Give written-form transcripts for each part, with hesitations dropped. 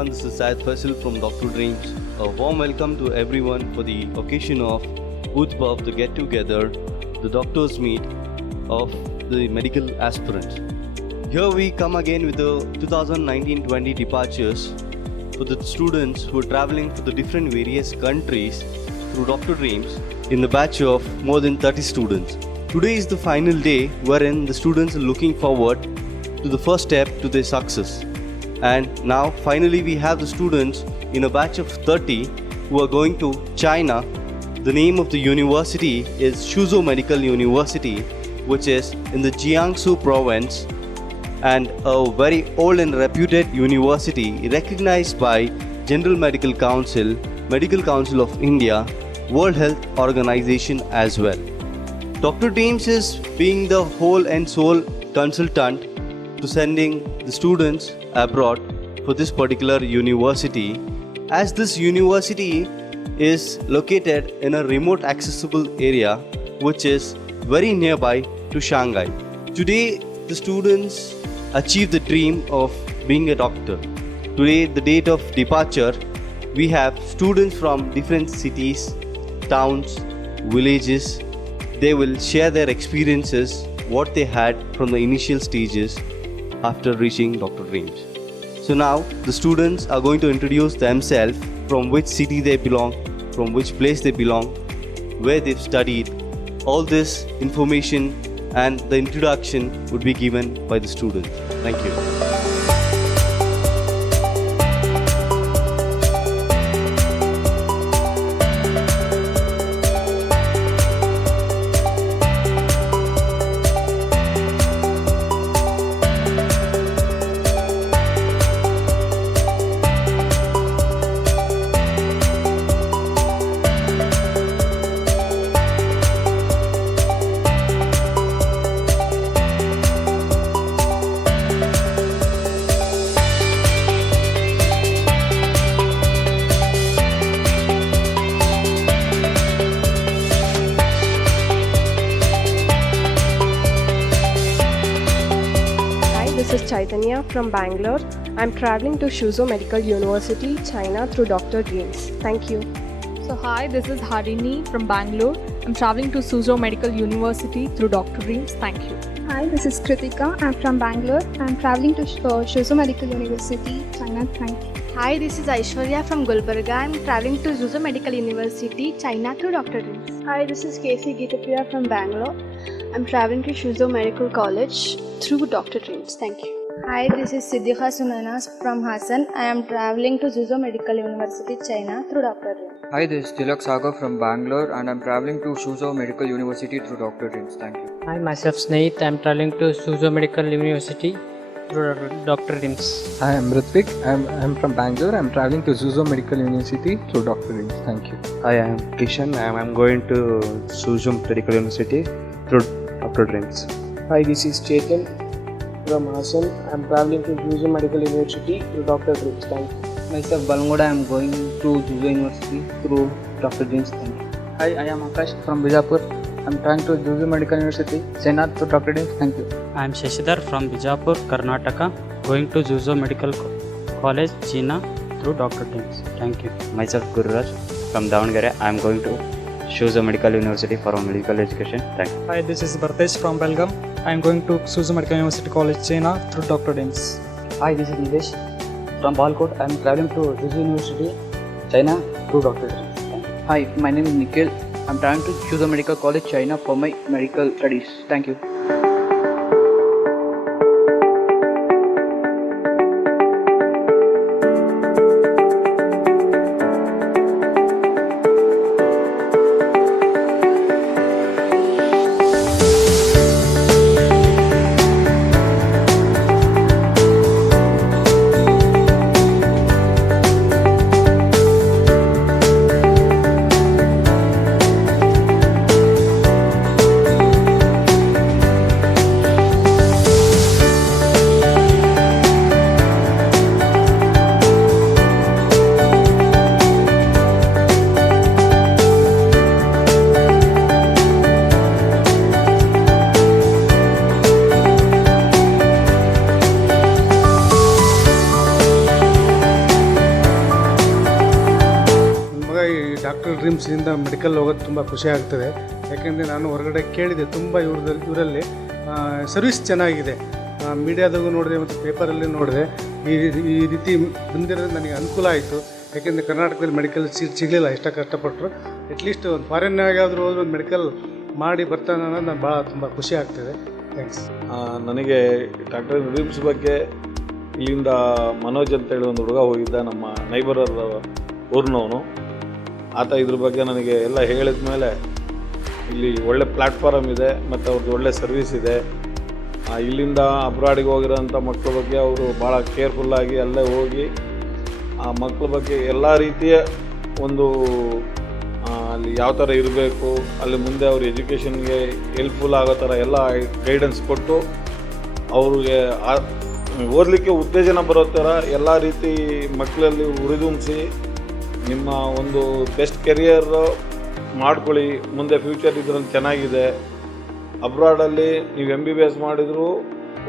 everyone, this is Syed Faisal from Dr. Dreams. A warm welcome to everyone for the occasion of Booth Buff, the get together, the doctors meet of the medical aspirants. Here we come again with the 2019-20 departures for the students who are traveling for the different various countries through Dr. Dreams in the batch of more than 30 students. Today is the final day wherein the students are looking forward to the first step to their success. And now finally we have the students in a batch of 30 who are going to China. The name of the university is Suzhou Medical University, which is in the Jiangsu province, and a very old and reputed university recognized by General Medical Council, Medical Council of India, World Health Organization as well. Dr. Dreams is being the whole and soul consultant to sending the students abroad for this particular university, as this university is located in a remote accessible area which is very nearby to Shanghai. Today the students achieve the dream of being a doctor. Today, the date of departure, we have students from different cities, towns, villages. They will share their experiences, what they had from the initial stages after reaching Dr. Dreams. So now the students are going to introduce themselves, from which city they belong, from which place they belong, where they've studied. All this information and the introduction would be given by the students. Thank you. This is Chaitanya from Bangalore. I'm traveling to Suzhou Medical University, China through Dr. Dreams. Thank you. So hi, this is Harini from Bangalore. I'm traveling to Suzhou Medical University through Dr. Dreams. Thank you. Hi, this is Kritika. I'm from Bangalore. I'm traveling to Suzhou Medical University, China. Thank you. Hi, this is Aishwarya from Gulbarga. I'm traveling to Suzhou Medical University, China through Dr. Dreams. Hi, this is Casey Geetapriya from Bangalore. I'm traveling to Suzhou Medical College through Dr. Dreams. Thank you. Hi, this is Siddhika Sunanas from Hassan. I am traveling to Suzhou Medical University, China through Dr. Dreams. Hi, this is Tilak Sagar from Bangalore and I am traveling to Suzhou Medical University through Dr. Dreams. Thank you. Hi, myself Snehit. I am traveling to Suzhou Medical University through Dr. Dreams. Hi, I'm Ritvik. I'm from Bangalore. I'm traveling to Suzhou Medical University through Dr. Dreams. Thank you. Hi, I am Kishan. I'm going to Suzhou Medical University through Dr. Dreams. Hi, this is Chetan from Hassan. I'm traveling to Suzhou Medical University through Dr. Dreams. Thank you. Myself Balgoda. I'm going to Suzhou University through Dr. Dreams. Thank you. Hi, I am Akash from Bijapur. I'm trying to Suzhou Medical University, China through Dr. Dreams. Thank you. I am Shashidhar from Bijapur, Karnataka, going to Suzhou Medical College, China through Dr. Dreams. Thank you. Myself Gururaj from Davangere. I am going to Suzhou Medical University for medical education. Thank you. Hi, this is Bartesh from Belgium. I am going to Suzhou Medical University College, China through Dr. Dreams. Hi, this is Nilesh from Balkot. I am traveling to Suzhou University, China through Dr. Dreams. Hi, my name is Nikhil. I'm traveling to Suzhou Medical College, China for my medical studies. Thank you. Doctor ಡ್ರೀಮ್ಸಿಂದ medical ಹೋಗೋದು ತುಂಬ ಖುಷಿ ಆಗ್ತದೆ. ಯಾಕೆಂದರೆ ನಾನು ಹೊರಗಡೆ ಕೇಳಿದೆ ತುಂಬ ಇವರಲ್ಲಿ ಸರ್ವಿಸ್ ಚೆನ್ನಾಗಿದೆ. ಮೀಡಿಯಾದಾಗೂ ನೋಡಿದೆ ಮತ್ತು ಪೇಪರಲ್ಲಿ ನೋಡಿದೆ. ಈ ರೀತಿ ಬಂದಿರೋದು ನನಗೆ ಅನುಕೂಲ ಆಯಿತು. ಯಾಕೆಂದರೆ ಕರ್ನಾಟಕದಲ್ಲಿ ಮೆಡಿಕಲ್ ಸೀಟ್ ಸಿಗಲಿಲ್ಲ ಎಷ್ಟು ಕಷ್ಟಪಟ್ಟರು. ಅಟ್ಲೀಸ್ಟ್ ಒಂದು ಫಾರಿನ್ನಾಗಾದರೂ ಹೋದ್ರೆ ಒಂದು ಮೆಡಿಕಲ್ ಮಾಡಿ ಬರ್ತಾನೆ ಅನ್ನೋದು ನಾನು ಭಾಳ ತುಂಬ ಖುಷಿ ಆಗ್ತದೆ. ಥ್ಯಾಂಕ್ಸ್. ನನಗೆ ಡಾಕ್ಟರ್ ಡ್ರೀಮ್ಸ್ ಬಗ್ಗೆ ಇಲ್ಲಿಂದ ಮನೋಜ್ ಅಂತೇಳಿ ಒಂದು ಹುಡುಗ ಹೋಗಿದ್ದ, ನಮ್ಮ ನೈಬರರ್ ಊರಿನವನು. ಆತ ಇದ್ರ ಬಗ್ಗೆ ನನಗೆ ಎಲ್ಲ ಹೇಳಿದ ಮೇಲೆ ಇಲ್ಲಿ ಒಳ್ಳೆ ಪ್ಲ್ಯಾಟ್ಫಾರಮ್ ಇದೆ ಮತ್ತು ಅವ್ರದ್ದು ಒಳ್ಳೆ ಸರ್ವಿಸ್ ಇದೆ. ಇಲ್ಲಿಂದ ಅಬ್ರಾಡಿಗೆ ಹೋಗಿರೋಂಥ ಮಕ್ಕಳ ಬಗ್ಗೆ ಅವರು ಭಾಳ ಕೇರ್ಫುಲ್ಲಾಗಿ ಅಲ್ಲೇ ಹೋಗಿ ಆ ಮಕ್ಕಳ ಬಗ್ಗೆ ಎಲ್ಲ ರೀತಿಯ ಒಂದು ಅಲ್ಲಿ ಯಾವ ಥರ ಇರಬೇಕು, ಅಲ್ಲಿ ಮುಂದೆ ಅವ್ರ ಎಜುಕೇಷನ್ಗೆ ಹೆಲ್ಪ್ಫುಲ್ ಆಗೋ ಥರ ಎಲ್ಲ ಗೈಡೆನ್ಸ್ ಕೊಟ್ಟು ಅವ್ರಿಗೆ ಓದಲಿಕ್ಕೆ ಉತ್ತೇಜನ ಬರೋ ಥರ ಎಲ್ಲ ರೀತಿ ಮಕ್ಕಳಲ್ಲಿ ಹುರಿದುಂಬಿಸಿ ನಿಮ್ಮ ಒಂದು ಬೆಸ್ಟ್ ಕೆರಿಯರ್ ಮಾಡ್ಕೊಳ್ಳಿ, ಮುಂದೆ ಫ್ಯೂಚರ್ ಇದ್ರಲ್ಲಿ ಚೆನ್ನಾಗಿದೆ, ಅಬ್ರಾಡಲ್ಲಿ ನೀವು MBBS ಮಾಡಿದರೂ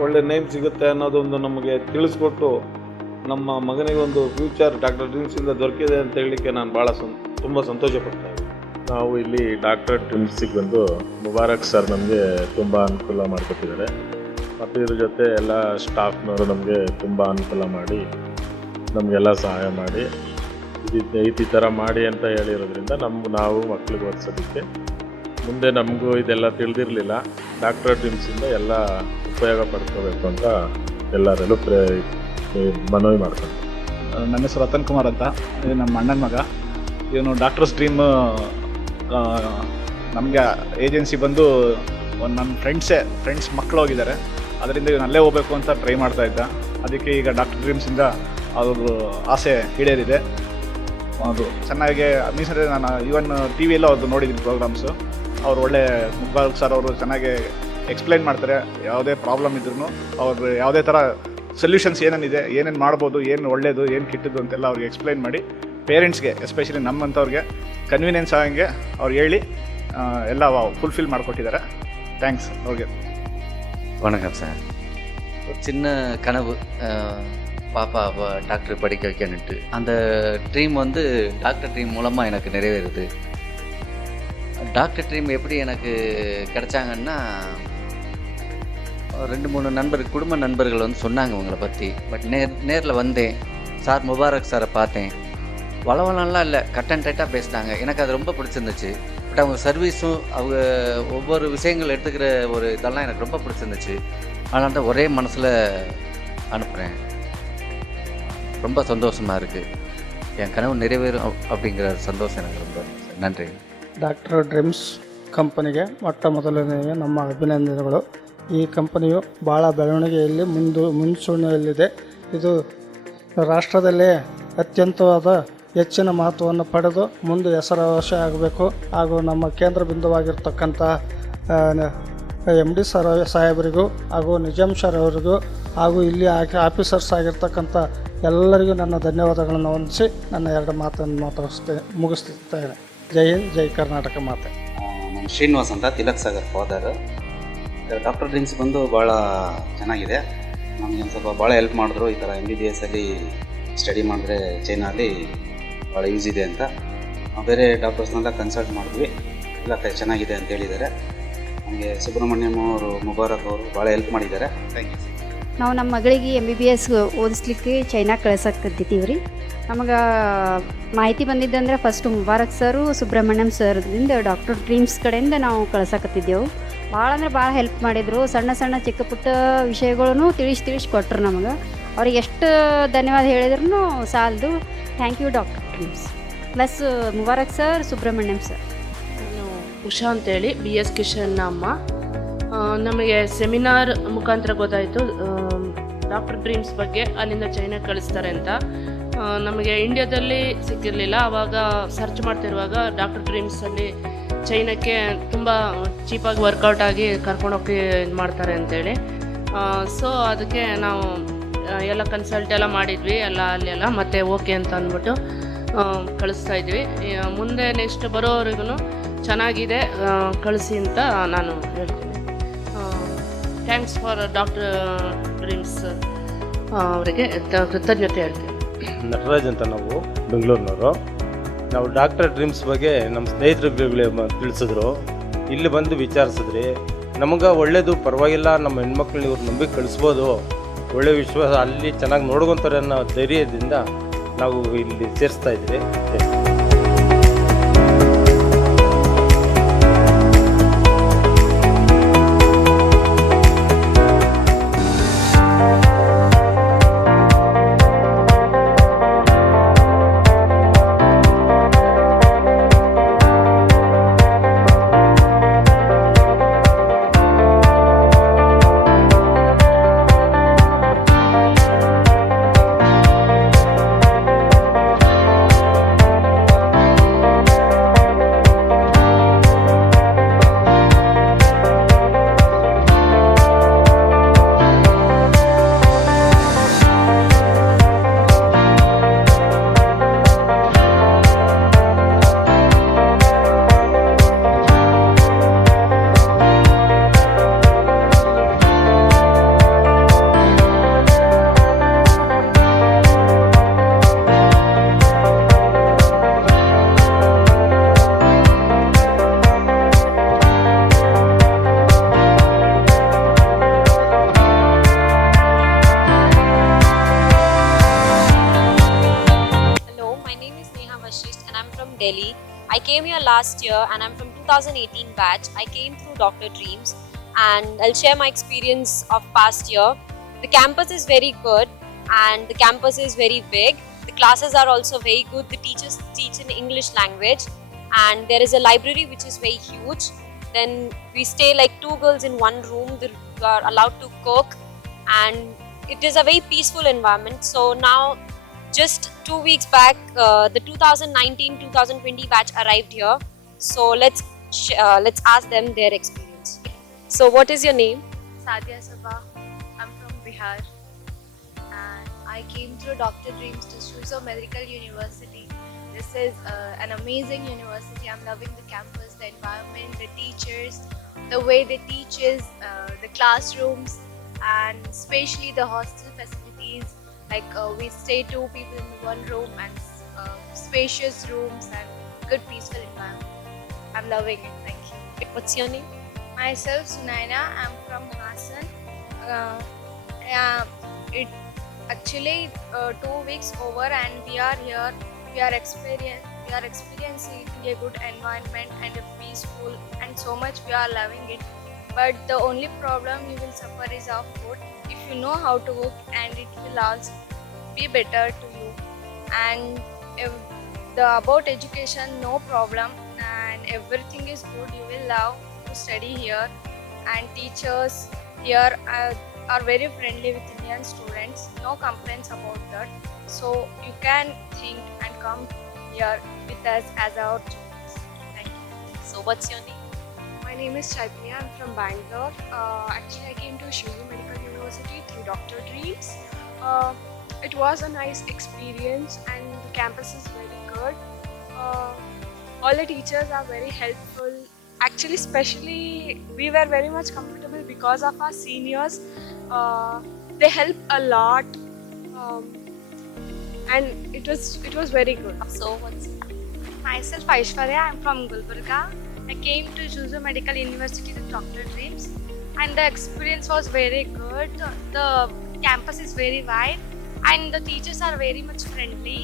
ಒಳ್ಳೆ ನೇಮ್ ಸಿಗುತ್ತೆ ಅನ್ನೋದೊಂದು ನಮಗೆ ತಿಳಿಸ್ಕೊಟ್ಟು ನಮ್ಮ ಮಗನಿಗೊಂದು ಫ್ಯೂಚರ್ ಡಾಕ್ಟರ್ ಡ್ರೀಮ್ಸಿಂದ ದೊರಕಿದೆ ಅಂತ ಹೇಳಲಿಕ್ಕೆ ನಾನು ಭಾಳ ತುಂಬ ಸಂತೋಷ ಪಡ್ತಾ ಇದ್ದೀನಿ. ನಾವು ಇಲ್ಲಿ ಡಾಕ್ಟರ್ ಡ್ರೀಮ್ಸಿಗೆ ಬಂದು ಮುಬಾರಕ್ ಸರ್ ನಮಗೆ ತುಂಬ ಅನುಕೂಲ ಮಾಡಿಕೊಟ್ಟಿದ್ದಾರೆ. ಮತ್ತು ಇದ್ರ ಜೊತೆ ಎಲ್ಲ ಸ್ಟಾಫ್ನವರು ನಮಗೆ ತುಂಬ ಅನುಕೂಲ ಮಾಡಿ ನಮಗೆಲ್ಲ ಸಹಾಯ ಮಾಡಿ ಈ ಥರ ಮಾಡಿ ಅಂತ ಹೇಳಿರೋದ್ರಿಂದ ನಾವು ಮಕ್ಕಳಿಗೆ ಓದಿಸೋದಕ್ಕೆ ಮುಂದೆ ನಮಗೂ ಇದೆಲ್ಲ ತಿಳಿದಿರಲಿಲ್ಲ. ಡಾಕ್ಟರ್ ಡ್ರೀಮ್ಸಿಂದ ಎಲ್ಲ ಉಪಯೋಗ ಪಡ್ಕೋಬೇಕು ಅಂತ ಎಲ್ಲರಲ್ಲೂ ಮನವಿ ಮಾಡ್ಕೊಂಡು. ನನ್ನ ಹೆಸರು ರತನ್ ಕುಮಾರ್ ಅಂತ, ಇದು ನಮ್ಮ ಅಣ್ಣನ ಮಗ. ಇವನು ಡಾಕ್ಟರ್ಸ್ ಡ್ರೀಮ್ ನಮಗೆ ಏಜೆನ್ಸಿ ಬಂದು ಒಂದು ನನ್ನ ಫ್ರೆಂಡ್ಸ್ ಮಕ್ಕಳು ಹೋಗಿದ್ದಾರೆ, ಅದರಿಂದ ಇವನು ಅಲ್ಲೇ ಹೋಗಬೇಕು ಅಂತ ಟ್ರೈ ಮಾಡ್ತಾ ಇದ್ದ. ಅದಕ್ಕೆ ಈಗ ಡಾಕ್ಟರ್ ಡ್ರೀಮ್ಸಿಂದ ಅವ್ರ ಆಸೆ ಈಡೇರಿದೆ. ಅದು ಚೆನ್ನಾಗಿ ಮೀನ್ಸ್ ನಾನು ಈವನ್ ಟಿ ವಿಯೆಲ್ಲ ಅವ್ರದ್ದು ನೋಡಿದ್ದೀನಿ ಪ್ರೋಗ್ರಾಮ್ಸು. ಅವ್ರು ಒಳ್ಳೆ ಮುಬಾರಕ್ ಸರ್ ಅವರು ಚೆನ್ನಾಗಿ ಎಕ್ಸ್ಪ್ಲೈನ್ ಮಾಡ್ತಾರೆ. ಯಾವುದೇ ಪ್ರಾಬ್ಲಮ್ ಇದ್ರೂ ಅವ್ರು ಯಾವುದೇ ಥರ ಸೊಲ್ಯೂಷನ್ಸ್ ಏನೇನಿದೆ, ಏನೇನು ಮಾಡ್ಬೋದು, ಏನು ಒಳ್ಳೆಯದು ಏನು ಕೆಟ್ಟದ್ದು ಅಂತೆಲ್ಲ ಅವ್ರಿಗೆ ಎಕ್ಸ್ಪ್ಲೈನ್ ಮಾಡಿ ಪೇರೆಂಟ್ಸ್ಗೆ ಎಸ್ಪೆಷಲಿ ನಮ್ಮಂಥವ್ರಿಗೆ ಕನ್ವೀನಿಯನ್ಸ್ ಆಗಂಗೆ ಅವ್ರು ಹೇಳಿ ಎಲ್ಲ ಫುಲ್ಫಿಲ್ ಮಾಡಿಕೊಟ್ಟಿದ್ದಾರೆ. தேங்க்ஸ். ஓகே. வணக்கம் சார். ஒரு சின்ன கனவு, பாப்பா டாக்டர் படிக்க வைக்கணுன்ட்டு. அந்த ட்ரீம் வந்து டாக்டர் ட்ரீம் மூலமாக எனக்கு நிறைவேறுது. டாக்டர் ட்ரீம் எப்படி எனக்கு கிடைச்சாங்கன்னா, 2-3 குடும்ப நண்பர்கள் வந்து சொன்னாங்க உங்களை பற்றி. பட் நேரில் வந்தேன், சார் முபாரக் சாரை பார்த்தேன். வளவலம்லாம் இல்லை, கட் அண்ட் டைட்டாக பேசினாங்க. எனக்கு அது ரொம்ப பிடிச்சிருந்துச்சு. பட் அவங்க சர்வீஸும் அவங்க ஒவ்வொரு விஷயங்கள் எடுத்துக்கிற ஒரு இதெல்லாம் எனக்கு ரொம்ப பிடிச்சிருந்துச்சு. அதனால தான் ஒரே மனசில் அனுப்புகிறேன். ரொம்ப சந்தோஷமாக இருக்குது. என் கனவு நிறைவேறும் அப்படிங்கிற சந்தோஷம் எனக்கு ரொம்ப நன்றி. ಡಾಕ್ಟರ್ ಡ್ರೀಮ್ಸ್ ಕಂಪನಿಗೆ ಮೊಟ್ಟ ಮೊದಲನೆಯ ನಮ್ಮ ಅಭಿನಂದನೆಗಳು. ಈ ಕಂಪನಿಯು ಭಾಳ ಬೆಳವಣಿಗೆಯಲ್ಲಿ ಮುಂಚೂಣಿಯಲ್ಲಿದೆ. ಇದು ರಾಷ್ಟ್ರದಲ್ಲೇ ಅತ್ಯಂತವಾದ ಹೆಚ್ಚಿನ ಮಹತ್ವವನ್ನು ಪಡೆದು ಮುಂದೆ ಹೆಸರುವಾಸಿ ಆಗಬೇಕು. ಹಾಗೂ ನಮ್ಮ ಕೇಂದ್ರ ಬಿಂದುವಾಗಿರ್ತಕ್ಕಂಥ MD ಸಾಹೇಬರಿಗೂ ಹಾಗೂ ನಿಜಾಮ್ ಸರ್ ಅವರಿಗೂ ಹಾಗೂ ಇಲ್ಲಿ ಆಫೀಸರ್ಸ್ ಆಗಿರ್ತಕ್ಕಂಥ ಎಲ್ಲರಿಗೂ ನನ್ನ ಧನ್ಯವಾದಗಳನ್ನು ಹೊಂದಿಸಿ ನನ್ನ 2 ಮಾತನ್ನು ಮುಗಿಸ್ತೇನೆ. ಜೈ ಹಿಂದ್, ಜೈ ಕರ್ನಾಟಕ ಮಾತೆ. ನಾನು ಶ್ರೀನಿವಾಸ್ ಅಂತ, ತಿಲಕ್ ಸಾಗರ್ ಫಾದರ್. ಡಾಕ್ಟರ್ ಡ್ರೀಮ್ಸ್ ಬಂದು ಭಾಳ ಚೆನ್ನಾಗಿದೆ. ನಮಗೆ ಒಂದು ಸ್ವಲ್ಪ ಭಾಳ ಹೆಲ್ಪ್ ಮಾಡಿದ್ರು. ಈ ಥರ MBBS ಅಲ್ಲಿ ಸ್ಟಡಿ ಮಾಡಿದ್ರೆ ಚೈನಲ್ಲಿ ಭಾಳ ಯೂಸ್ ಇದೆ ಅಂತ. ಬೇರೆ ಡಾಕ್ಟರ್ಸ್ನೆಲ್ಲ ಕನ್ಸಲ್ಟ್ ಮಾಡಿದ್ವಿ, ಎಲ್ಲ ಚೆನ್ನಾಗಿದೆ ಅಂತ ಹೇಳಿದ್ದಾರೆ. ನಮಗೆ ಸುಬ್ರಹ್ಮಣ್ಯಂ ಅವರು, ಮುಬಾರಕ್ ಅವರು ಭಾಳ ಹೆಲ್ಪ್ ಮಾಡಿದ್ದಾರೆ. Thank you. ನಾವು ನಮ್ಮ ಮಗಳಿಗೆ MBBS ಓದಿಸ್ಲಿಕ್ಕೆ ಚೈನಾ ಕಳ್ಸಕತ್ತಿದ್ದೀವಿ ರೀ. ನಮಗೆ ಮಾಹಿತಿ ಬಂದಿದ್ದಂದ್ರೆ ಫಸ್ಟು ಮುಬಾರಕ್ ಸರು, ಸುಬ್ರಹ್ಮಣ್ಯಂ ಸರ್ದಿಂದ ಡಾಕ್ಟರ್ ಡ್ರೀಮ್ಸ್ ಕಡೆಯಿಂದ ನಾವು ಕಳ್ಸಕತ್ತಿದ್ದೆವು. ಭಾಳ ಅಂದ್ರೆ ಭಾಳ ಹೆಲ್ಪ್ ಮಾಡಿದರು. ಸಣ್ಣ ಸಣ್ಣ ಚಿಕ್ಕ ಪುಟ್ಟ ವಿಷಯಗಳೂ ತಿಳಿಸಿ ಕೊಟ್ಟರು ನಮಗೆ. ಅವ್ರಿಗೆ ಎಷ್ಟು ಧನ್ಯವಾದ ಹೇಳಿದ್ರು ಸಾಲದು. Thank you Doctor Dreams Plus Mubarak sir, Subramanyam sir. ನಾನು ಉಷಾ ಅಂತೇಳಿ, BS ಕಿಶನ್ನ ಅಮ್ಮ. ನಮಗೆ ಸೆಮಿನಾರ್ ಮುಖಾಂತರ ಗೊತ್ತಾಯಿತು ಡಾಕ್ಟರ್ ಡ್ರೀಮ್ಸ್ ಬಗ್ಗೆ, ಅಲ್ಲಿಂದ ಚೈನಾಗೆ ಕಳಿಸ್ತಾರೆ ಅಂತ. ನಮಗೆ ಇಂಡಿಯಾದಲ್ಲಿ ಸಿಕ್ಕಿರಲಿಲ್ಲ. ಆವಾಗ ಸರ್ಚ್ ಮಾಡ್ತಿರುವಾಗ ಡಾಕ್ಟರ್ ಡ್ರೀಮ್ಸಲ್ಲಿ ಚೈನಾಕ್ಕೆ ತುಂಬ ಚೀಪಾಗಿ ವರ್ಕೌಟ್ ಆಗಿ ಕರ್ಕೊಂಡೋಗಿ ಇದು ಮಾಡ್ತಾರೆ ಅಂತೇಳಿ. ಸೊ ಅದಕ್ಕೆ ನಾವು ಎಲ್ಲ ಕನ್ಸಲ್ಟ್ ಎಲ್ಲ ಮಾಡಿದ್ವಿ, ಎಲ್ಲ ಅಲ್ಲೆಲ್ಲ ಮತ್ತೆ ಓಕೆ ಅಂತ ಅಂದ್ಬಿಟ್ಟು ಕಳಿಸ್ತಾ ಇದ್ವಿ. ಮುಂದೆ ನೆಕ್ಸ್ಟ್ ಬರೋವರೆಗೂ ಚೆನ್ನಾಗಿದೆ, ಕಳಿಸಿ ಅಂತ ನಾನು ಹೇಳ್ತೀನಿ. ಥ್ಯಾಂಕ್ಸ್ ಫಾರ್ ಡಾಕ್ಟರ್ ಡ್ರೀಮ್ಸ್ ಅವರಿಗೆ ಕೃತಜ್ಞತೆ ಹೇಳ್ತೀನಿ. ನಟರಾಜ್ ಅಂತ, ನಾವು ಬೆಂಗಳೂರಿನವರು. ನಾವು ಡಾಕ್ಟರ್ ಡ್ರೀಮ್ಸ್ ಬಗ್ಗೆ ನಮ್ಮ ಸ್ನೇಹಿತರುಗಳೇ ತಿಳಿಸಿದ್ರು. ಇಲ್ಲಿ ಬಂದು ವಿಚಾರಿಸಿದ್ರಿ. ನಮಗೆ ಒಳ್ಳೇದು, ಪರವಾಗಿಲ್ಲ, ನಮ್ಮ ಹೆಣ್ಮಕ್ಳನ್ನ ಇವ್ರು ನಂಬಿಕೆ ಕಳಿಸ್ಬೋದು, ಒಳ್ಳೆ ವಿಶ್ವಾಸ, ಅಲ್ಲಿ ಚೆನ್ನಾಗಿ ನೋಡ್ಕೊತಾರೆ ಅನ್ನೋ ಧೈರ್ಯದಿಂದ ನಾವು ಇಲ್ಲಿ ಸೇರಿಸ್ತಾ ಇದ್ದೀವಿ. Delhi. I came here last year and I'm from 2018 batch. I came through Dr. Dreams and I'll share my experience of past year. The campus is very good and the campus is very big. The classes are also very good. The teachers teach in English language and there is a library which is very huge. Then we stay like 2 girls in one room. We are allowed to cook and it is a very peaceful environment. So now just 2 weeks back, the 2019-2020 batch arrived here. So let's ask them their experience. So what is your name? Sadia Sabha. I'm from Bihar. And I came through Dr. Dreams to Shuzo Medical University. This is an amazing university. I'm loving the campus, the environment, the teachers, the way they teach is, the classrooms, and especially the hostel facilities. Like we stay 2 people in one room and spacious rooms and good peaceful environment. I'm loving it. Thank you. What's your name? Myself Sunaina. I'm from Hassan. It actually 2 weeks over and we are here. We are experiencing a good environment and a peaceful and so much we are loving it. But the only problem you will suffer is of food. If you know how to cook and it will also be better to you. And if about education, no problem and everything is good. You will love to study here and teachers here are very friendly with Indian students. No complaints about that. So you can think and come here with us as our students. Thank you. So what's your name? My name is Chaitanya. I'm from Bangalore. Actually, I came to Shuzo Medical University through Dr. Dreams. It was a nice experience and the campus is very good. All the teachers are very helpful. Actually, especially we were very much comfortable because of our seniors. They help a lot and it was very good. So what's myself Aishwarya. I'm from Gulbarga. I came to Shuzo Medical University with Dr. Dreams and the experience was very good. The campus is very wide and the teachers are very much friendly.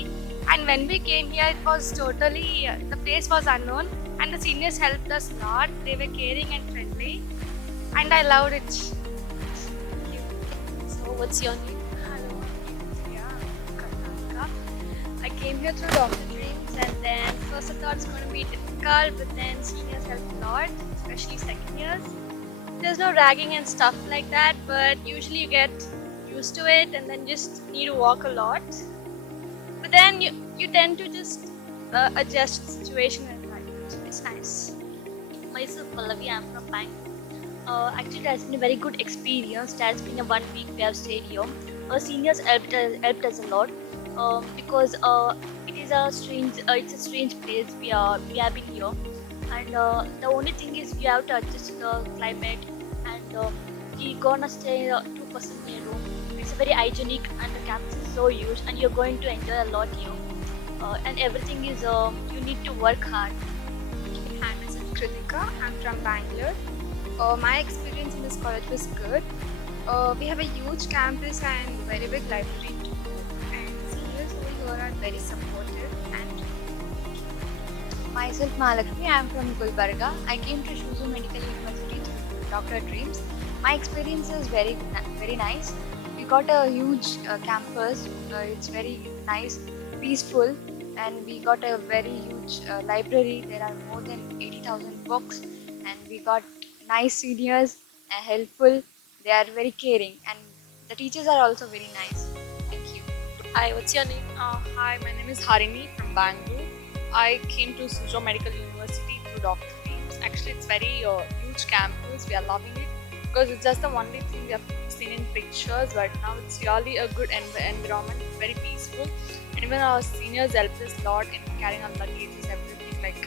And when we came here, it was totally, the place was unknown and the seniors helped us a lot. They were caring and friendly and I loved it. Thank you. So what's your name? Hello, my name is Priya. I'm from Karnataka. I came here through Dr. Dreams and then first I thought it's going to be difficult, but then seniors helped a lot, especially second years. There's no ragging and stuff like that, but usually you get used to it and then just need to walk a lot. But then you tend to just adjust the situation and it's nice. Myself Pallavi, I'm from Bangalore. Actually, it has been a very good experience. It has been a 1 week we have stayed here. Our seniors helped us a lot because it's a strange place we have been here, and the only thing is we have to adjust to the climate, and we're gonna stay 2 person in a room. It's very hygienic and the campus is so huge and you're going to enjoy a lot here. and everything is you need to work hard. Hi, myself Kritika. I'm from Bangalore. My experience in this college was good. We have a huge campus and very big library too. And seniors over here are very supportive. And myself Mahalakshmi. I'm from Gulbarga. I came to Shuzu Medical University through Dr. Dreams. My experience is very nice. We got a huge campus. It's very nice, peaceful, and we got a very huge library. There are more than 80,000 books, and we got nice seniors and helpful. They are very caring, and the teachers are also very nice. Thank you. Hi, what's your name? Hi, my name is Harini from Bangalore. I came to Suzhou Medical University through Dr. Dreams. Actually, it's very huge campus. We are loving it because it's just the only thing we have seen in pictures, but now it's really a good environment. It's very peaceful, and even our seniors helped us a lot in carrying our luggages, everything. Like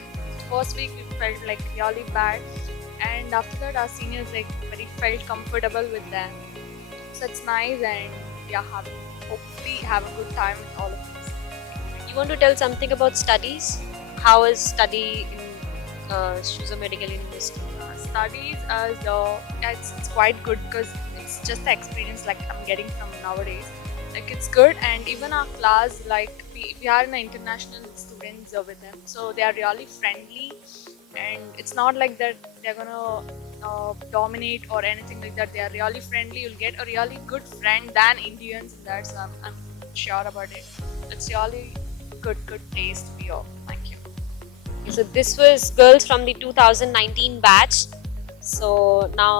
first week, we felt like really bad, and after that, our seniors felt comfortable with them. So it's nice, and we are hopefully have a good time with all of us. You want to tell something about studies? How is study in Shuzo Medical University? Studies as it's quite good because it's just the experience like I'm getting from nowadays. Like it's good, and even our class, like we are in international students with them, so they are really friendly, and it's not like that they're gonna dominate or anything like that. They are really friendly. You'll get a really good friend than Indians in that, so I'm sure about it. It's really good taste to be of. Thank you. So this was girls from the 2019 batch. So now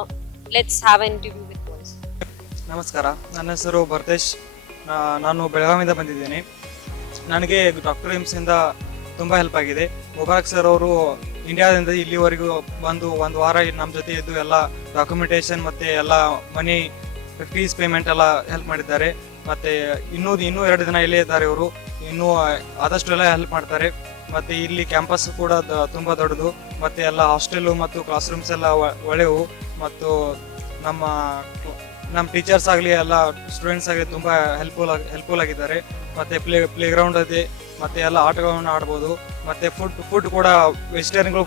let's have an interview with boys. ನಮಸ್ಕಾರ, ನನ್ನ ಹೆಸರು ಭರತೇಶ್. ನಾನು ಬೆಳಗಾವಿಯಿಂದ ಬಂದಿದ್ದೇನೆ. ನನಗೆ ಡಾಕ್ಟರ್ ಡ್ರೀಮ್ಸಿಂದ ತುಂಬ ಹೆಲ್ಪ್ ಆಗಿದೆ. ಮುಬಾರಕ್ ಸರ್ ಅವರು ಇಂಡಿಯಾದಿಂದ ಇಲ್ಲಿವರೆಗೂ ಬಂದು ಒಂದು ವಾರ ನಮ್ಮ ಜೊತೆ ಇದ್ದು ಎಲ್ಲ ಡಾಕ್ಯುಮೆಂಟೇಷನ್ ಮತ್ತು ಎಲ್ಲ ಮನಿ ಫೀಸ್ ಪೇಮೆಂಟ್ ಎಲ್ಲ ಹೆಲ್ಪ್ ಮಾಡಿದ್ದಾರೆ. ಮತ್ತು ಇನ್ನೂ 2 ದಿನ ಇಲ್ಲೇ ಇದ್ದಾರೆ ಇವರು. ಇನ್ನೂ ಆದಷ್ಟು ಎಲ್ಲ ಹೆಲ್ಪ್ ಮಾಡ್ತಾರೆ. ಮತ್ತು ಇಲ್ಲಿ ಕ್ಯಾಂಪಸ್ ಕೂಡ ತುಂಬ ದೊಡ್ಡದು, ಮತ್ತು ಎಲ್ಲ ಹಾಸ್ಟೆಲು ಮತ್ತು ಕ್ಲಾಸ್ ರೂಮ್ಸ್ ಎಲ್ಲ ಒಳ್ಳೆಯವು. ಮತ್ತು ನಮ್ಮ ಟೀಚರ್ಸ್ ಆಗಲಿ ಎಲ್ಲ ಸ್ಟೂಡೆಂಟ್ಸ್ ಆಗಲಿ ತುಂಬ ಹೆಲ್ಪ್ಫುಲ್ ಆಗಿದ್ದಾರೆ. ಮತ್ತು ಪ್ಲೇ ಗ್ರೌಂಡ್ ಇದೆ, ಮತ್ತು ಎಲ್ಲ ಆಟಗಳನ್ನು ಆಡ್ಬೋದು. ಮತ್ತು ಫುಡ್ ಕೂಡ ವೆಜಿಟೇರಿಯನ್ಗಳು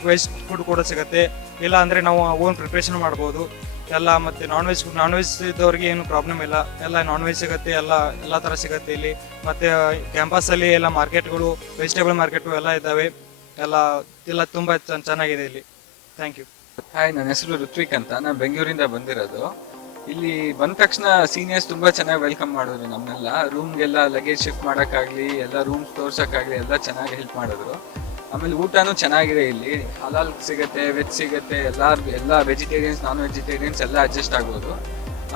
ಫುಡ್ ಕೂಡ ಸಿಗುತ್ತೆ. ಇಲ್ಲ ಅಂದರೆ ನಾವು ಓನ್ ಪ್ರಿಪ್ರೇಷನ್ ಮಾಡ್ಬೋದು ಎಲ್ಲ. ಮತ್ತು ನಾನ್ ವೆಜ್ ಇದ್ದವ್ರಿಗೆ ಏನು ಪ್ರಾಬ್ಲಮ್ ಇಲ್ಲ, ಎಲ್ಲ ನಾನ್ ವೆಜ್ ಸಿಗುತ್ತೆ, ಎಲ್ಲ ಥರ ಸಿಗುತ್ತೆ ಇಲ್ಲಿ. ಮತ್ತು ಕ್ಯಾಂಪಸ್ಸಲ್ಲಿ ಎಲ್ಲ ಮಾರ್ಕೆಟ್ಗಳು, ವೆಜಿಟೇಬಲ್ ಮಾರ್ಕೆಟು ಎಲ್ಲ ಇದ್ದಾವೆ. ಎಲ್ಲ ತುಂಬ ಚೆನ್ನಾಗಿದೆ ಇಲ್ಲಿ. Thank you. ಹಾಯ್, ನನ್ನ ಹೆಸರು ಋತ್ವಿಕ್ ಅಂತ. ನಾನು ಬೆಂಗಳೂರಿಂದ ಬಂದಿರೋದು. ಇಲ್ಲಿ ಬಂದ ತಕ್ಷಣ ಸೀನಿಯರ್ಸ್ ತುಂಬ ಚೆನ್ನಾಗಿ ವೆಲ್ಕಮ್ ಮಾಡಿದ್ರು ನಮ್ಮನ್ನೆಲ್ಲ. ರೂಮ್ಗೆಲ್ಲ ಲಗೇಜ್ ಶಿಫ್ಟ್ ಮಾಡೋಕ್ಕಾಗಲಿ, ಎಲ್ಲ ರೂಮ್ಸ್ ತೋರ್ಸೋಕ್ಕಾಗಲಿ ಎಲ್ಲ ಚೆನ್ನಾಗಿ ಹೆಲ್ಪ್ ಮಾಡಿದ್ರು. ಆಮೇಲೆ ಊಟನೂ ಚೆನ್ನಾಗಿದೆ ಇಲ್ಲಿ. ಹಲಾಲ್ ಸಿಗುತ್ತೆ, ವೆಜ್ ಸಿಗುತ್ತೆ, ಎಲ್ಲ ವೆಜಿಟೇರಿಯನ್ಸ್, ನಾನ್ ವೆಜಿಟೇರಿಯನ್ಸ್ ಎಲ್ಲ ಅಡ್ಜಸ್ಟ್ ಆಗ್ಬೋದು.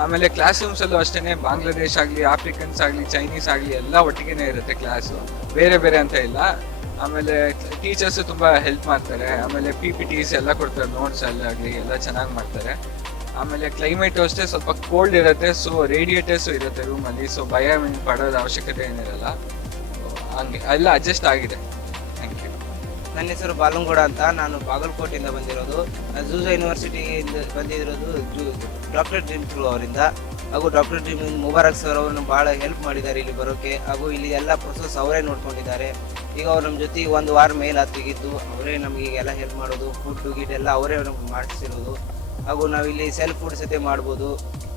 ಆಮೇಲೆ ಕ್ಲಾಸ್ ರೂಮ್ಸಲ್ಲೂ ಅಷ್ಟೇ ಬಾಂಗ್ಲಾದೇಶ್ ಆಗಲಿ, ಆಫ್ರಿಕನ್ಸ್ ಆಗಲಿ, ಚೈನೀಸ್ ಆಗಲಿ ಎಲ್ಲ ಒಟ್ಟಿಗೆ ಇರುತ್ತೆ ಕ್ಲಾಸು, ಬೇರೆ ಅಂತ ಇಲ್ಲ. ಆಮೇಲೆ ಟೀಚರ್ಸು ತುಂಬ ಹೆಲ್ಪ್ ಮಾಡ್ತಾರೆ. ಆಮೇಲೆ PPTs ಎಲ್ಲ ಕೊಡ್ತಾರೆ, ನೋಟ್ಸ್ ಎಲ್ಲ ಆಗಲಿ ಎಲ್ಲ ಚೆನ್ನಾಗಿ ಮಾಡ್ತಾರೆ. ಆಮೇಲೆ ಕ್ಲೈಮೇಟು ಅಷ್ಟೇ ಸ್ವಲ್ಪ ಕೋಲ್ಡ್ ಇರುತ್ತೆ, ಸೊ ರೇಡಿಯೇಟರ್ಸು ಇರುತ್ತೆ ರೂಮಲ್ಲಿ, ಸೊ ಭಯ ಪಡೋದು ಅವಶ್ಯಕತೆ ಏನಿರಲ್ಲ. ಹಂಗೆ ಎಲ್ಲ ಅಡ್ಜಸ್ಟ್ ಆಗಿದೆ. Thank you. ನನ್ನ ಹೆಸರು ಬಾಲಂಗೌಡ ಅಂತ. ನಾನು ಬಾಗಲಕೋಟೆಯಿಂದ ಬಂದಿರೋದು. ಜೂಜೋ ಯೂನಿವರ್ಸಿಟಿಯಿಂದ ಬಂದಿರೋದು ಡಾಕ್ಟರ್ ಡ್ರೀಮ್ ಥ್ರೂ ಅವರಿಂದ. ಹಾಗೂ ಡಾಕ್ಟರ್ ಡ್ರೀಮ್ ಮುಬಾರಕ್ ಸರ್ ಅವರನ್ನು ಭಾಳ ಹೆಲ್ಪ್ ಮಾಡಿದ್ದಾರೆ ಇಲ್ಲಿ ಬರೋಕ್ಕೆ. ಹಾಗೂ ಇಲ್ಲಿ ಎಲ್ಲ ಪ್ರೊಸೆಸ್ ಅವರೇ ನೋಡ್ಕೊಂಡಿದ್ದಾರೆ. ಈಗ ಅವ್ರು ನಮ್ಮ ಜೊತೆ 1 ವಾರ ಮೇಲೆ ತೆಗಿದ್ದು ಅವರೇ ನಮಗೆ ಎಲ್ಲ ಹೆಲ್ಪ್ ಮಾಡೋದು. ಫುಡ್ ಗೀಟ್ ಎಲ್ಲ ಅವರೇ ನಮ್ಗೆ ಮಾಡಿಸಿರೋದು. ಹಾಗೂ ನಾವಿಲ್ಲಿ ಸೆಲ್ಫ್ ಫುಡ್ ಸತೆ ಮಾಡ್ಬೋದು.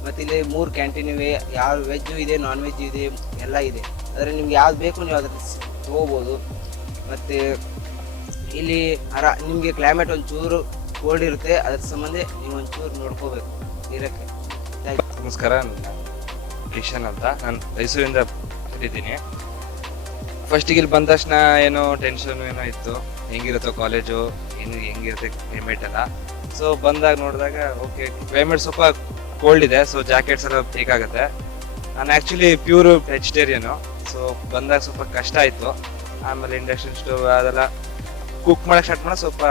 ಮತ್ತು ಇಲ್ಲಿ 3 ಕ್ಯಾಂಟೀನ್ ಇವೆ. ಯಾವ ವೆಜ್ಜು ಇದೆ, ನಾನ್ ವೆಜ್ ಇದೆ, ಎಲ್ಲ ಇದೆ. ಆದರೆ ನಿಮ್ಗೆ ಯಾವ್ದು ಬೇಕು ನೀವು ಅದನ್ನು ತೊಗೋಬೋದು. ಮತ್ತು ಇಲ್ಲಿ ನಿಮಗೆ ಕ್ಲೈಮೇಟ್ ಒಂಚೂರು ಕೋಲ್ಡ್ ಇರುತ್ತೆ, ಅದ್ರ ಸಂಬಂಧ ನೀವು ಒಂಚೂರು ನೋಡ್ಕೋಬೇಕು ಇರೋಕ್ಕೆ. ನಮಸ್ಕಾರ, ಕಿಶನ್ ಅಂತ. ನಾನು ಮೈಸೂರಿಂದ ಬಂದಿದ್ದೀನಿ. ಫಸ್ಟಿಗೆ ಇಲ್ಲಿ ಬಂದ ತಕ್ಷಣ ಏನೋ ಟೆನ್ಷನ್ ಏನೋ ಇತ್ತು, ಹೆಂಗಿರುತ್ತೋ ಕಾಲೇಜು, ಹೆಂಗಿರುತ್ತೆ ಕ್ಲೈಮೇಟ್ ಎಲ್ಲ. ಸೊ ಬಂದಾಗ ನೋಡಿದಾಗ ಓಕೆ, ಕ್ಲೈಮೇಟ್ ಸ್ವಲ್ಪ ಕೋಲ್ಡ್ ಇದೆ, ಸೊ ಜಾಕೆಟ್ಸ್ ಎಲ್ಲ ಬೇಕಾಗುತ್ತೆ. ನಾನು ಆ್ಯಕ್ಚುಲಿ ಪ್ಯೂರ್ ವೆಜಿಟೇರಿಯನು, ಸೊ ಬಂದಾಗ ಸ್ವಲ್ಪ ಕಷ್ಟ ಆಯಿತು. ಆಮೇಲೆ ಇಂಡಕ್ಷನ್ ಸ್ಟವ್ ಅದೆಲ್ಲ ಕುಕ್ ಮಾಡೋಕ್ಕೆ ಸ್ಟಾರ್ಟ್ ಮಾಡೋದು ಸ್ವಲ್ಪ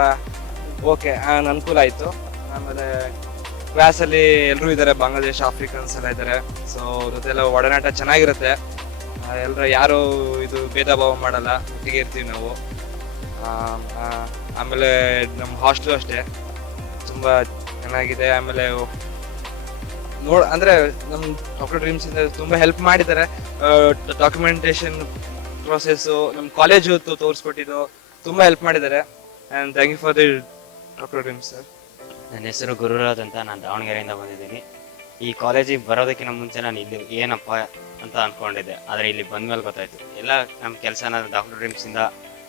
ಓಕೆ ಅನುಕೂಲ ಆಯಿತು. ಆಮೇಲೆ ಕ್ಲಾಸಲ್ಲಿ ಎಲ್ಲರೂ ಇದ್ದಾರೆ, ಬಾಂಗ್ಲಾದೇಶ, ಆಫ್ರಿಕನ್ಸ್ ಎಲ್ಲ ಇದ್ದಾರೆ. ಸೊ ಅವ್ರ ಜೊತೆಲ್ಲ ಒಡನಾಟ ಚೆನ್ನಾಗಿರುತ್ತೆ. ಎಲ್ಲರೂ ಯಾರು ಇದು ಭೇದ ಭಾವ ಮಾಡಲ್ಲ, ಒಟ್ಟಿಗೆ ಇರ್ತೀವಿ ನಾವು. ಆಮೇಲೆ ನಮ್ಮ ಹಾಸ್ಟೆಲು ಅಷ್ಟೇ ತುಂಬ ಚೆನ್ನಾಗಿದೆ. ಆಮೇಲೆ ಅಂದರೆ ನಮ್ಮ ಡಾಕ್ಟರ್ ಡ್ರೀಮ್ಸಿಂದ ತುಂಬ ಹೆಲ್ಪ್ ಮಾಡಿದ್ದಾರೆ. ಡಾಕ್ಯುಮೆಂಟೇಷನ್ ಪ್ರೋಸೆಸ್ಸು ನಮ್ಮ ಕಾಲೇಜು ತೋರಿಸ್ಕೊಟ್ಟಿದ್ದು ತುಂಬ ಹೆಲ್ಪ್ ಮಾಡಿದ್ದಾರೆ and thank you for the Doctor Dreams sir. ನನ್ನ ಹೆಸರು ಗುರುರಾಜ್ ಅಂತ, ನಾನು ದಾವಣಗೆರೆಯಿಂದ ಬಂದಿದ್ದೀನಿ. ಈ ಕಾಲೇಜಿಗೆ ಬರೋದಕ್ಕಿಂತ ಮುಂಚೆ ನಾನು ಇಲ್ಲಿ ಏನಪ್ಪ ಅಂತ ಅಂದ್ಕೊಂಡಿದ್ದೆ, ಆದರೆ ಇಲ್ಲಿ ಬಂದಮೇಲೆ ಗೊತ್ತಾಯಿತು ಎಲ್ಲ ನಮ್ಮ ಕೆಲಸನ ಡಾಕ್ಟರ್ ಡ್ರೀಮ್ಸಿಂದ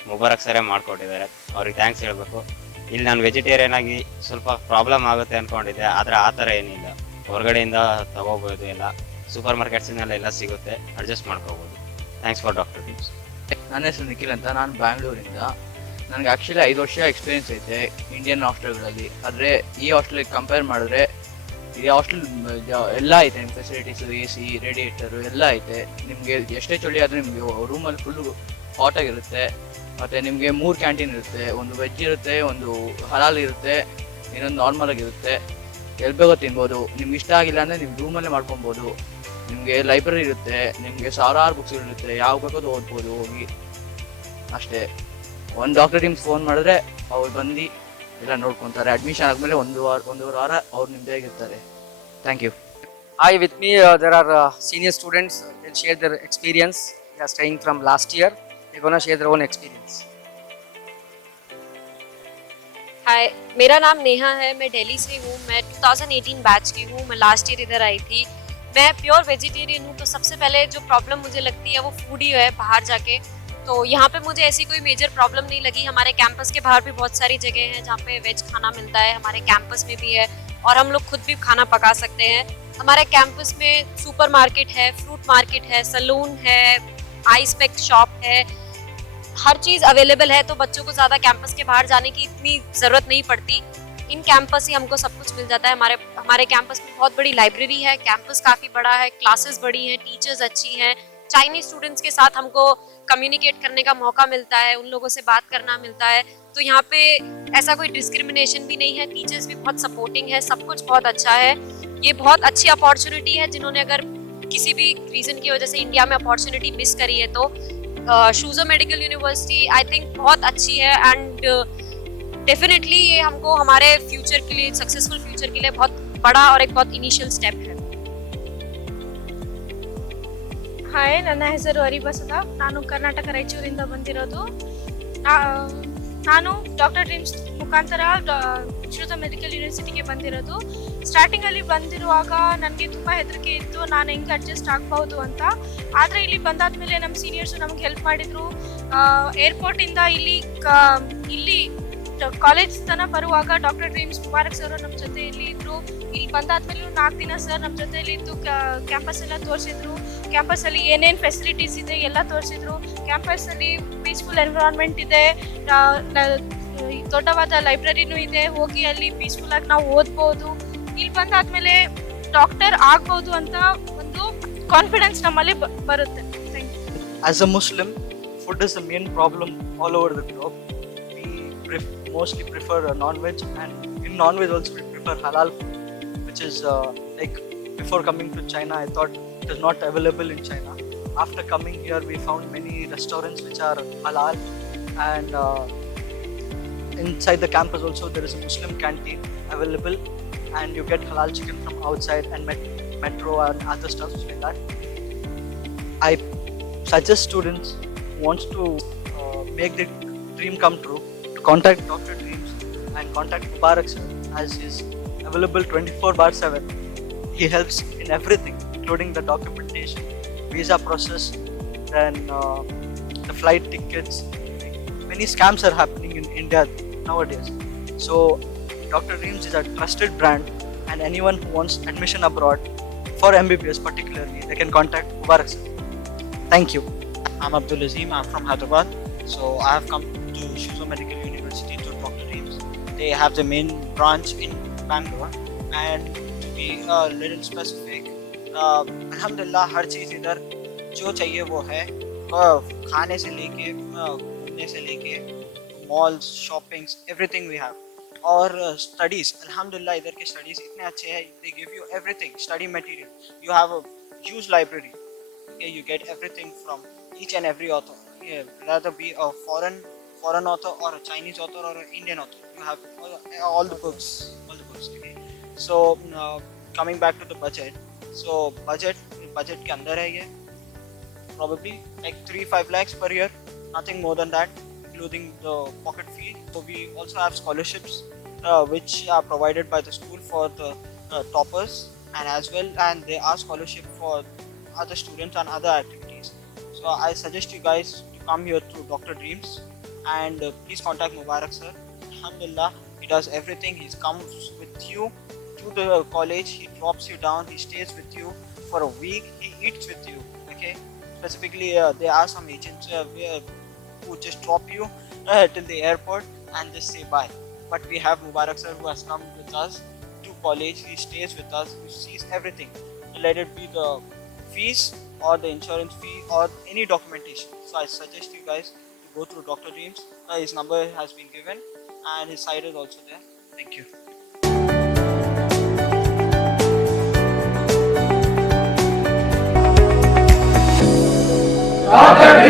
ಮುಬಾರಕ್ ಸರೇ ಮಾಡಿಕೊಟ್ಟಿದ್ದಾರೆ. ಅವ್ರಿಗೆ ಥ್ಯಾಂಕ್ಸ್ ಹೇಳಬೇಕು. ಇಲ್ಲಿ ನಾನು ವೆಜಿಟೇರಿಯನ್ ಆಗಿ ಸ್ವಲ್ಪ ಪ್ರಾಬ್ಲಮ್ ಆಗುತ್ತೆ ಅಂದ್ಕೊಂಡಿದ್ದೆ, ಆದರೆ ಆ ಥರ ಏನಿಲ್ಲ. ಹೊರಗಡೆಯಿಂದ ತಗೋಬೋದು, ಎಲ್ಲ ಸೂಪರ್ ಮಾರ್ಕೆಟ್ಸಿನಲ್ಲೆಲ್ಲ ಸಿಗುತ್ತೆ, ಅಡ್ಜಸ್ಟ್ ಮಾಡ್ಕೋಬೋದು. Thanks for doctor dreams. ನನ್ನ ಹೆಸರು ನಿಖಿಲ್ ಅಂತ, ನಾನು ಬ್ಯಾಂಗ್ಳೂರಿಂದ. ನನಗೆ ಆ್ಯಕ್ಚುಲಿ 5 ವರ್ಷ ಎಕ್ಸ್ಪೀರಿಯೆನ್ಸ್ ಐತೆ ಇಂಡಿಯನ್ ಹಾಸ್ಟೆಲ್ಗಳಲ್ಲಿ. ಆದರೆ ಈ ಹಾಸ್ಟೆಲಿಗೆ ಕಂಪೇರ್ ಮಾಡಿದ್ರೆ ಈ ಹಾಸ್ಟೆಲ್ ಎಲ್ಲ ಐತೆ, ನಿಮ್ಮ ಫೆಸಿಲಿಟೀಸು, AC, ರೇಡಿಯೇಟರು ಎಲ್ಲ ಐತೆ. ನಿಮಗೆ ಎಷ್ಟೇ ಚಳಿ ಆದರೆ ನಿಮಗೆ ರೂಮಲ್ಲಿ ಫುಲ್ಲು ಹಾಟಾಗಿರುತ್ತೆ. ಮತ್ತು ನಿಮಗೆ 3 ಕ್ಯಾಂಟೀನ್ ಇರುತ್ತೆ, ಒಂದು ವೆಜ್ ಇರುತ್ತೆ, ಒಂದು ಹಲಾಲ್ ಇರುತ್ತೆ, ಇನ್ನೊಂದು ನಾರ್ಮಲ್ ಆಗಿರುತ್ತೆ. ಎಲ್ಲಿ ಬೇಕೋ ತಿನ್ಬೋದು. ನಿಮ್ಗೆ ಇಷ್ಟ ಆಗಿಲ್ಲ ಅಂದರೆ ನೀವು ರೂಮಲ್ಲೇ ಮಾಡ್ಕೊಬೋದು. ನಿಮಗೆ ಲೈಬ್ರರಿ ಇರುತ್ತೆ, ನಿಮಗೆ ಸಾವಿರಾರು ಬುಕ್ಸ್ಗಳಿರುತ್ತೆ, ಯಾವ ಬೇಕೋ ಓದ್ಬೋದು ಹೋಗಿ. ಅಷ್ಟೇ. ಒಂದು ಡಾಕ್ಟರ್ ಟೀಮ್ಸ್ ಫೋನ್ ಮಾಡಿದ್ರೆ ಅವ್ರು ಬಂದು ಎಲ್ಲ ನೋಡ್ಕೊತಾರೆ. ಅಡ್ಮಿಷನ್ ಆದಮೇಲೆ ಒಂದೂವರೆ ವಾರ ಅವ್ರು ನಿಮ್ಮದೇ ಇರ್ತಾರೆ. Thank you. Hi, with me there are senior students. They'll share their experience. They are staying from last year. They're gonna share their own experience. हाय, मेरा नाम नेहा है, मैं दिल्ली से हूँ। मैं 2018 बैच की हूँ। मैं लास्ट ईयर इधर आई थी। मैं प्योर वेजिटेरियन हूँ, तो सबसे पहले जो प्रॉब्लम मुझे लगती है वो फूड ही है बाहर जाके। तो यहाँ पे मुझे ऐसी कोई मेजर प्रॉब्लम नहीं लगी। हमारे कैंपस के बाहर भी बहुत सारी जगह हैं जहाँ पे वेज खाना मिलता है, हमारे कैंपस में भी है, और हम लोग खुद भी खाना पका सकते हैं। हमारे कैंपस में सुपर मार्केट है, फ्रूट मार्केट है, सलून है, आइस पैक शॉप है, हर चीज़ अवेलेबल है। तो बच्चों को ज़्यादा कैंपस के बाहर जाने की इतनी ज़रूरत नहीं पड़ती। इन कैंपस ही हमको सब कुछ मिल जाता है। हमारे कैंपस में बहुत बड़ी लाइब्रेरी है, कैंपस काफ़ी बड़ा है, क्लासेस बड़ी हैं, टीचर्स अच्छी हैं। चाइनीज स्टूडेंट्स के साथ हमको कम्युनिकेट करने का मौका मिलता है, उन लोगों से बात करना मिलता है। तो यहाँ पे ऐसा कोई डिस्क्रिमिनेशन भी नहीं है, टीचर्स भी बहुत सपोर्टिंग है, सब कुछ बहुत अच्छा है। ये बहुत अच्छी अपॉर्चुनिटी है। जिन्होंने अगर किसी भी रीज़न की वजह से इंडिया में अपॉर्चुनिटी मिस करी है, तो शूजो मेडिकल यूनिवर्सिटी आई थिंक बहुत अच्छी है। एंड डेफिनेटली ये हमको हमारे फ्यूचर के लिए, सक्सेसफुल फ्यूचर के लिए बहुत बड़ा और एक बहुत इनिशियल स्टेप है। ಹಾಯ್, ನನ್ನ ಹೆಸರು ಹರಿಬಸದ. ನಾನು ಕರ್ನಾಟಕ ರಾಯಚೂರಿಂದ ಬಂದಿರೋದು. ನಾನು ಡಾಕ್ಟರ್ ಡ್ರೀಮ್ಸ್ ಮುಖಾಂತರ ಶೂಜೋ ಮೆಡಿಕಲ್ ಯೂನಿವರ್ಸಿಟಿಗೆ ಬಂದಿರೋದು. ಸ್ಟಾರ್ಟಿಂಗಲ್ಲಿ ಬಂದಿರುವಾಗ ನನಗೆ ತುಂಬ ಹೆದರಿಕೆ ಇತ್ತು, ನಾನು ಹೆಂಗೆ ಅಡ್ಜಸ್ಟ್ ಆಗ್ಬೋದು ಅಂತ. ಆದರೆ ಇಲ್ಲಿ ಬಂದಾದಮೇಲೆ ನಮ್ಮ ಸೀನಿಯರ್ಸು ನಮ್ಗೆ ಹೆಲ್ಪ್ ಮಾಡಿದರು. ಏರ್ಪೋರ್ಟಿಂದ ಇಲ್ಲಿ ಕಾಲೇಜ್ ತನಕ ಬರುವಾಗ ಡಾಕ್ಟರ್ ಡ್ರೀಮ್ಸ್ ಮುಬಾರಕ್ ಸರ್ ನಮ್ಮ ಜೊತೆಯಲ್ಲಿ ಇದ್ದರು. ಇಲ್ಲಿ ಬಂದಾದ್ಮೇಲೆ 4 ದಿನ ಸರ್ ನಮ್ಮ ಜೊತೆಯಲ್ಲಿ ಇದ್ದು ಕ್ಯಾಂಪಸ್ ಎಲ್ಲ ತೋರಿಸಿದ್ರು. ಕ್ಯಾಂಪಸ್ಸಲ್ಲಿ ಏನೇನು ಫೆಸಿಲಿಟೀಸ್ ಇದೆ ಎಲ್ಲ ತೋರಿಸಿದ್ರು. ಕ್ಯಾಂಪಸ್ಸಲ್ಲಿ ಪೀಸ್ಫುಲ್ ಎನ್ವಿರಾನ್ಮೆಂಟ್ ಇದೆ, ದೊಡ್ಡವಾದ ಲೈಬ್ರರಿನೂ ಇದೆ, ಹೋಗಿ ಅಲ್ಲಿ ಪೀಸ್ಫುಲ್ಲಾಗಿ ನಾವು ಓದ್ಬೋದು. ಇಲ್ಲಿ ಬಂದಾದ್ಮೇಲೆ ಡಾಕ್ಟರ್ ಆಗ್ಬೋದು ಅಂತ ಒಂದು ಕಾನ್ಫಿಡೆನ್ಸ್ ನಮ್ಮಲ್ಲಿ ಬರುತ್ತೆ. Thank you. As a Muslim, food is the main problem all over the globe. We mostly prefer non-veg, and in non-veg also we prefer halal food, which is like before coming to China, I thought it is not available in China. After coming here, we found many restaurants which are halal, and inside the campus also there is a Muslim canteen available, and you get halal chicken from outside and metro and other stuff like that. I suggest students who wants to make the dream come true to contact Dr. Dreams and contact Mubarak sir, as he is available 24/7. He helps in everything, including the documentation, visa process, then the flight tickets. Many scams are happening in India nowadays. So Dr. Dreams is a trusted brand, and anyone who wants admission abroad for MBBS particularly, they can contact Mubarak sir. Thank you. I'm Abdul Azim. I'm from Hyderabad. So I have come to Shoozo Medical University to Dr. Dreams. They have the main branch in Bangalore, and to be a little specific, alhamdulillah हर चीज़ इधर जो चाहिए वो है. खाने से लेके घूमने से लेके malls, shoppings, everything we have. और studies, alhamdulillah इधर के studies इतने अच्छे हैं. They give you everything, study material. You have a huge library. Okay, you get everything from each and every author. Yeah, rather be a foreign author or a Chinese author or an Indian author. You have all the books. Okay. So coming back to the budget. So budget के अंदर है ये. probably like 3-5 lakhs per year, nothing more than that, including the pocket fee. So we also have scholarships which are provided by the school for the toppers, and as well, and they are scholarship for other students and other activities. So I suggest you guys to come here to Dr. Dreams, and please contact Mubarak sir. Alhamdulillah, he does everything. He comes with you to the college, he drops you down, he stays with you for a week, he eats with you. Okay, specifically there are some agents who just drop you till the airport and just say bye. But we have Mubarak sir who has come with us to college, he stays with us, he sees everything, let it be the fees or the insurance fee or any documentation. So I suggest you guys to go through Dr. Dreams. His number has been given and his site is also there. Thank you. Dr.